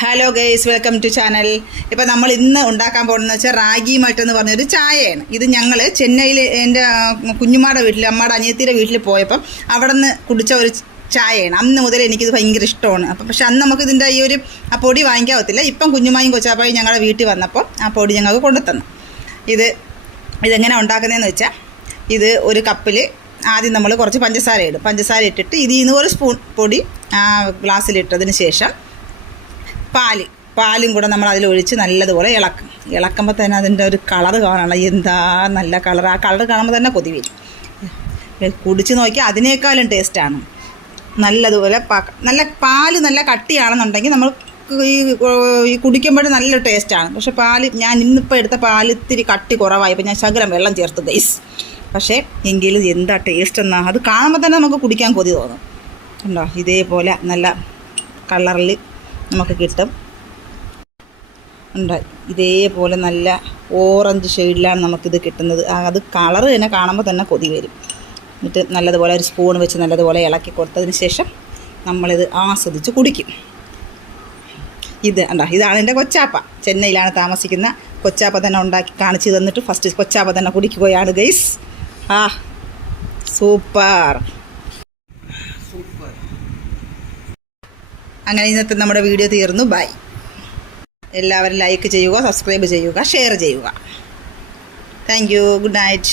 Hello guys, welcome to channel. ഇപ്പം നമ്മൾ ഇന്ന് ഉണ്ടാക്കാൻ പോകുന്നതെന്ന് വെച്ചാൽ റാഗി മൾട്ട് എന്ന് പറഞ്ഞൊരു ചായയാണ്. ഇത് ഞങ്ങൾ ചെന്നൈയിൽ എൻ്റെ കുഞ്ഞുമ്മയുടെ വീട്ടിൽ, അമ്മയുടെ അനിയത്തിയുടെ വീട്ടിൽ പോയപ്പം അവിടെ നിന്ന് കുടിച്ച ഒരു ചായയാണ്. അന്ന് മുതൽ എനിക്കിത് ഭയങ്കര ഇഷ്ടമാണ്. അപ്പം പക്ഷെ അന്ന് നമുക്ക് ഇതിൻ്റെ ഈ ഒരു ആ പൊടി വാങ്ങിക്കാവത്തില്ല. ഇപ്പം കുഞ്ഞുമായും കൊച്ചാപ്പായും ഞങ്ങളുടെ വീട്ടിൽ വന്നപ്പോൾ ആ പൊടി ഞങ്ങൾക്ക് കൊണ്ടുതന്നു. ഇതെങ്ങനെ ഉണ്ടാക്കുന്നതെന്ന് വെച്ചാൽ, ഇത് ഒരു കപ്പിൽ ആദ്യം നമ്മൾ കുറച്ച് പഞ്ചസാര ഇടും. പഞ്ചസാര ഇട്ടിട്ട് ഇതിൽ നിന്ന് ഒരു സ്പൂൺ പൊടി ആ ഗ്ലാസ്സിലിട്ടതിന് ശേഷം പാലും കൂടെ നമ്മൾ അതിലൊഴിച്ച് നല്ലതുപോലെ ഇളക്കുമ്പോൾ തന്നെ അതിൻ്റെ ഒരു കളറ് കാണണം. എന്താ നല്ല കളർ! ആ കളർ കാണുമ്പോൾ തന്നെ കൊതി വരും. കുടിച്ച് നോക്കിയാൽ അതിനേക്കാളും ടേസ്റ്റാണ്. നല്ലതുപോലെ നല്ല പാല് നല്ല കട്ടിയാണെന്നുണ്ടെങ്കിൽ നമ്മൾ ഈ കുടിക്കുമ്പോഴും നല്ലൊരു ടേസ്റ്റാണ്. പക്ഷേ ഞാൻ ഇന്നിപ്പോൾ എടുത്ത പാല് ഇത്തിരി കട്ടി കുറവായി. ഇപ്പോൾ ഞാൻ ശകലം വെള്ളം ചേർത്ത് ഗൈസ്. പക്ഷേ എങ്കിലും എന്താ ടേസ്റ്റ് എന്നാ, അത് കാണുമ്പോൾ തന്നെ നമുക്ക് കുടിക്കാൻ കൊതി തോന്നും. ഉണ്ടോ? ഇതേപോലെ നല്ല കളറിൽ നമുക്ക് കിട്ടും. ഉണ്ട്, ഇതേപോലെ നല്ല ഓറഞ്ച് ഷെയ്ഡിലാണ് നമുക്കിത് കിട്ടുന്നത്. അത് കളറ് തന്നെ കാണുമ്പോൾ തന്നെ കൊതി വരും. എന്നിട്ട് നല്ലതുപോലെ ഒരു സ്പൂൺ വെച്ച് നല്ലതുപോലെ ഇളക്കി കൊടുത്തതിന് ശേഷം നമ്മളിത് ആസ്വദിച്ച് കുടിക്കും. ഇതാണ് എൻ്റെ കൊച്ചാപ്പ. ചെന്നൈയിലാണ് താമസിക്കുന്ന കൊച്ചാപ്പ തന്നെ ഉണ്ടാക്കി കാണിച്ച് തന്നിട്ട് ഫസ്റ്റ് കൊച്ചാപ്പ തന്നെ കുടിക്കുകയാണ് ഗൈസ്. സൂപ്പർ. അങ്ങനെ ഇന്നത്തെ നമ്മുടെ വീഡിയോ തീർന്നു. ബൈ. എല്ലാവരും ലൈക്ക് ചെയ്യുക, സബ്സ്ക്രൈബ് ചെയ്യുക, ഷെയർ ചെയ്യുക. Thank you. Good night.